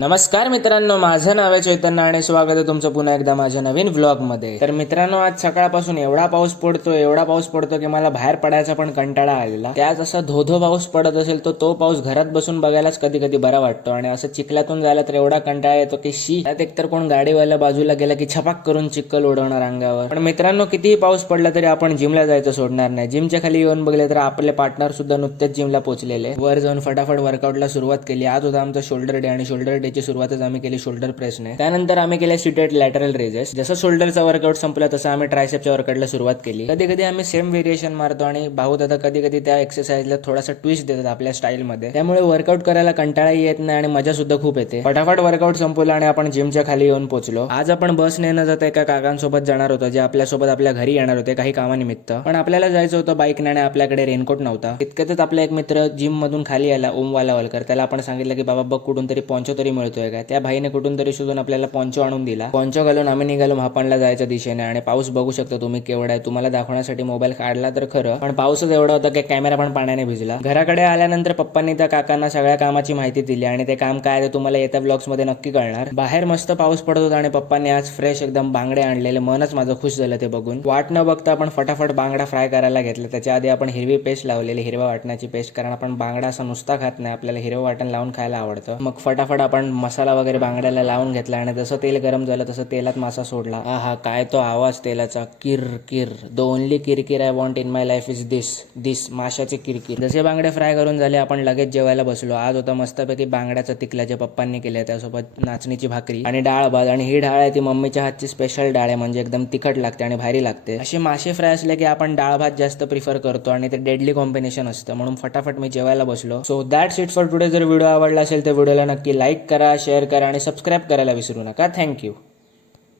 नमस्कार मित्रांनो, माझं नाव आहे चैतन्य आणि स्वागत आहे तुमचं पुन्हा एकदा माझ्या नवीन व्लॉगमध्ये. तर मित्रांनो, आज सकाळपासून एवढा पाऊस पडतो की मला बाहेर पडायचा पण कंटाळा आलेला. त्यात असा धो पाऊस पडत असेल तो पाऊस घरात बसून बघायलाच कधी कधी बरा वाटतो आणि असं चिखलातून जायला तर एवढा कंटाळा येतो की त्यात एकतर कोण गाडीवाला बाजूला गेला की छपाक करून चिखल उडवणार अंगावर. पण मित्रांनो, कितीही पाऊस पडला तरी आपण जिमला जायचं सोडणार नाही. जिमच्या खाली येऊन बघले तर आपले पार्टनर सुद्धा नुकतेच जिमला पोहोचलेले. वर जाऊन फटाफट वर्कआउटला सुरुवात केली. आज होता आमचा शोल्डर डे आणि शोल्डर डे ची सुरुवातच आम्ही केली शोल्डर प्रेसने. त्यानंतर आम्ही केले सीटेड लॅटरल रेजेस. जसं शोल्डरचा वर्कआउट संपला तसं आम्ही ट्रायसेपच्या वर्कआउटला सुरुवात केली. कधी कधी आम्ही सेम व्हेरिएशन मारतो आणि भाऊ दादा कधी कधी त्या एक्सरसाइजला थोडासा ट्विस्ट देतात आपल्या स्टाईलमध्ये. त्यामुळे वर्कआउट करायला कंटाळाही येत नाही आणि मजा सुद्धा खूप येते. फटाफट वर्कआउट संपवला आणि आपण जिमच्या खाली येऊन पोहोचलो. आज आपण बसने न जाता एका काकांसोबत जाणार होतो, जे आपल्यासोबत आपल्या घरी येणार होते काही कामानिमित्त. पण आपल्याला जायचं होतं बाईकने आणि आपल्याकडे रेनकोट नव्हता. तितक्यातच आपला एक मित्र जिम मधून खाली आला, ओमवाला वलकर. त्याला आपण सांगितलं की बाबा बघ कुठून तरी पॉन्चो तरी मिळतोय का. त्या भाईने कुठून तरी शोधून आपल्याला पॉन्चो आणून दिला. पॉन्चो घालून आम्ही निघालो महापानला जायच्या दिशेने. आणि पाऊस बघू शकता तुम्ही केवढा आहे. तुम्हाला दाखवण्यासाठी मोबाईल काढला तर खरं, पण पाऊसच एवढा होता की कॅमेरा पण पाण्याने भिजला. घराकडे आल्यानंतर पप्पांनी त्या काकांना सगळ्या कामाची माहिती दिली आणि ते काम काय ते तुम्हाला येत्या व्लॉग्स मध्ये नक्की कळणार. बाहेर मस्त पाऊस पडत होता आणि पप्पांनी आज फ्रेश एकदम बांगडे आणलेले. मनच माझं खुश झालं ते बघून. वाट न बघता आपण फटाफट बांगडा फ्राय करायला घेतला. त्याच्या आधी आपण हिरवी पेस्ट लावलेली, हिरव्या वाटणाची पेस्ट, कारण आपण बांगडा असा नुसता खात नाही, आपल्याला हिरवं वाटण लावून खायला आवडतं. मग फटाफट आपण मसाला वगैरे बांगड्याला लावून घेतला आणि जसं तेल गरम झालं तसं तेलात मासा सोडला. आहा, काय तो आवाज तेलाचा, किर किर. द ओनली किरकिर I want in my life is this माशाचे किरकिर. जसे बांगडे फ्राय करून झाले आपण लगेच जेवायला बसलो. आज होता मस्तपैकी बांगड्याचा तिकला जे पप्पांनी केले, त्यासोबत नाचणीची भाकरी आणि डाळ भात. आणि ही डाळ आहे ती मम्मीच्या हातची स्पेशल डाळ आहे, म्हणजे एकदम तिखट लागते आणि भारी लागते. असे मासे फ्राय असले की आपण डाळ भात जास्त प्रिफर करतो आणि ते डेडली कॉम्बिनेशन असतं, म्हणून फटाफट मी जेवायला बसलो. So that's it for today. जर व्हिडिओ आवडला असेल तर व्हिडिओला नक्की लाईक करा, शेअर करा आणि सबस्क्राईब करायला विसरू नका. थँक्यू.